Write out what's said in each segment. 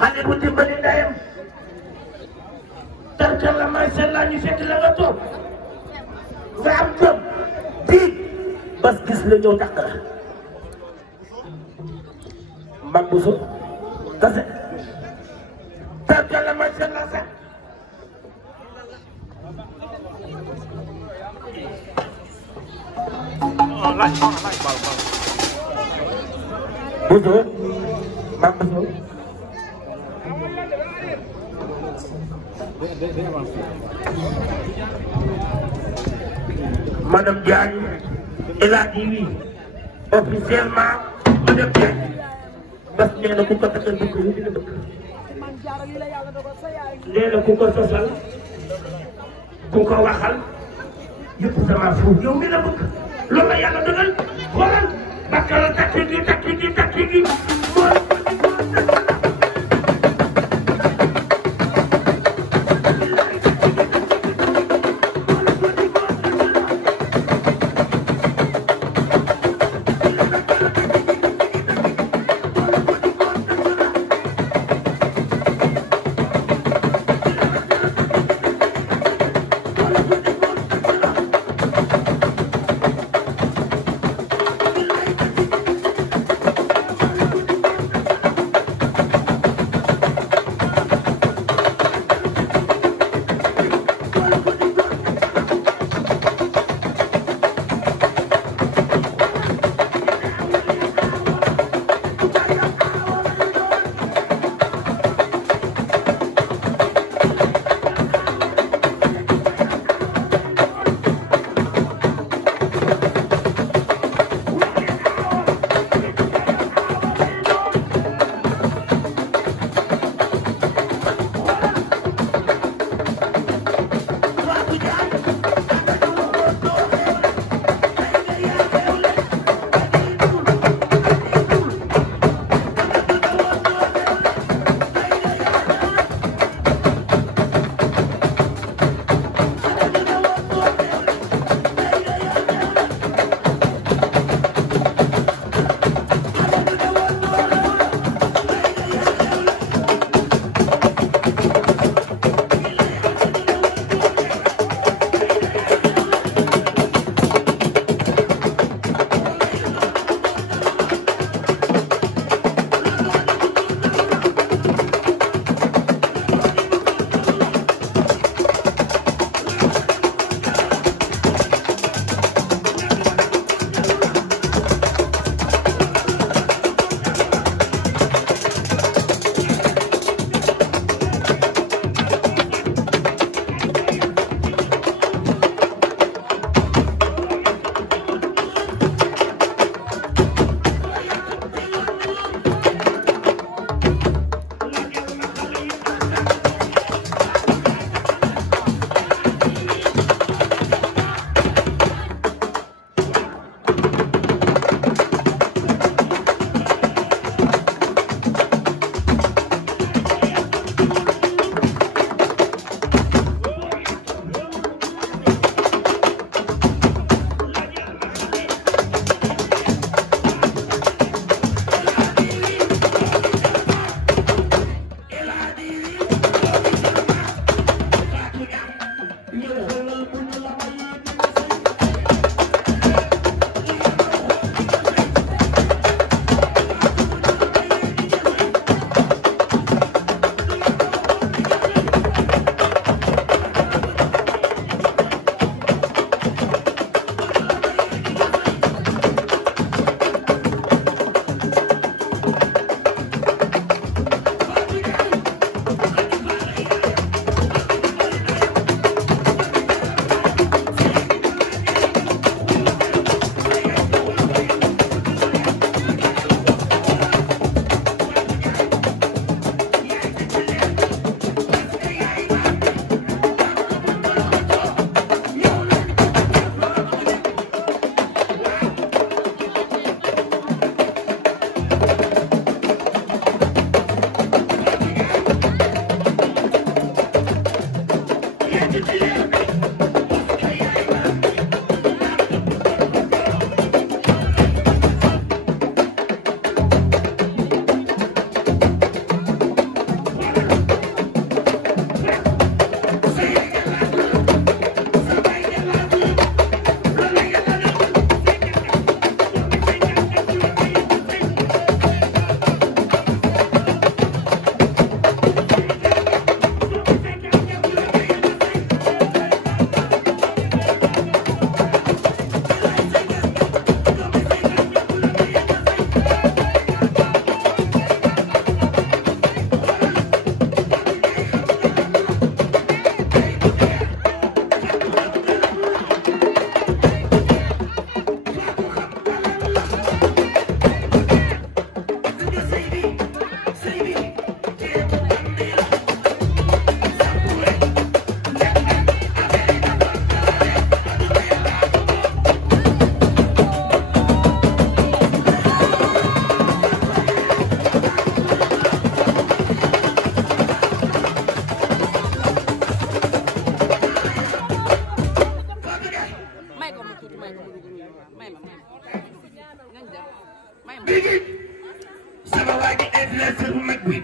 xale bu dimbali ndeyam tarkal la macha allah ñu fekk la nga toog nga am jom bii bas gis la ñëw dàq la mbam bu so kase tarkal la macha allah sax buso mbam bu so Madame Diagne, elle a dit oui. Officiellement, Madame Diagne. Parce que nee na ku ko takkal bëgg lu dina bëgg. Nee na ku ko sosal, ku ko waxal, yëpp sama fuuf yow mi la bëgg. Loolu la yàlla dogal xoolal bakkal takki gi léegi sama waa ji influenceur bu mag bi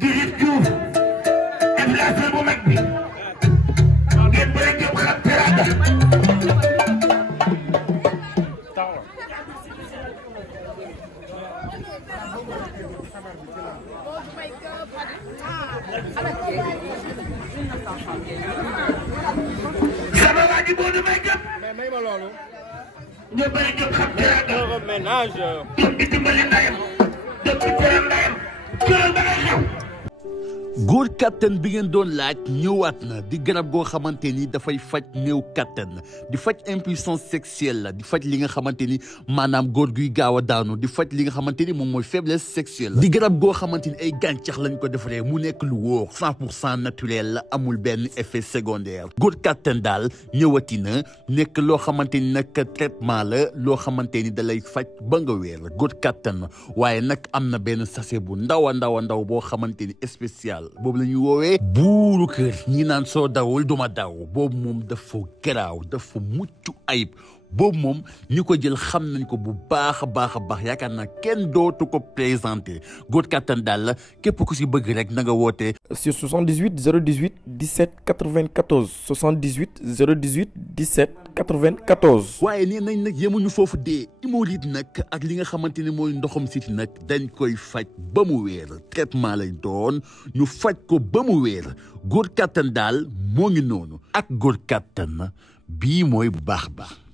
Digit Diouf influenceur bu mag bi ngeen bëri ñëpp xam teranga sama waa ji boo demee jëpp may ma loolu ñu bëri ñëpp xam teranga ménage doom bi dimbali ndayam doom bi teral ndayam jëlal ba ngay xew góor kattan bi ngeen doon laaj ñëwaat na di garab goo xamante ni dafay faj néew kattan di faj impuissance sexuelle la di faj li nga xamante ni maanaam góor guy gaaw a daanu di faj li nga xamante ni moom mooy faiblesse sexuelle la di garab goo xamante ni ay gàncax lañ ko defaree mu nekk lu wóor 100% naturel la amul benn effet secondaire góor kattan daal ñëwati na nekk loo xamante ni nag traitement la loo xamante ni da lay faj ba nga wéer góor kattan waaye nag am na benn sachet bu ndaw a ndaw boo xamante ni spécial boobu la ñuy woowee buuru kër ñi naan soo dawul duma daw boobu moom dafa garaaw dafa mucc ayib boobu moom ñi ko jël xam nañ ko bu baax a baax yaakaar naa kenn dootu ko présenté góor kattan daal la képp ku si bëgg rek na nga woote sur 78 018 17 94 78 018 17 94. waaye nee nañ nag yemuñu foofu dee hémorroïde nag ak li nga xamante ni mooy ndoxam siti nag dañ koy faj ba mu wéer traitement lañ doon ñu faj ko ba mu wéer góor kattan daal moo ngi noonu ak góor kattan bii mooy bu baax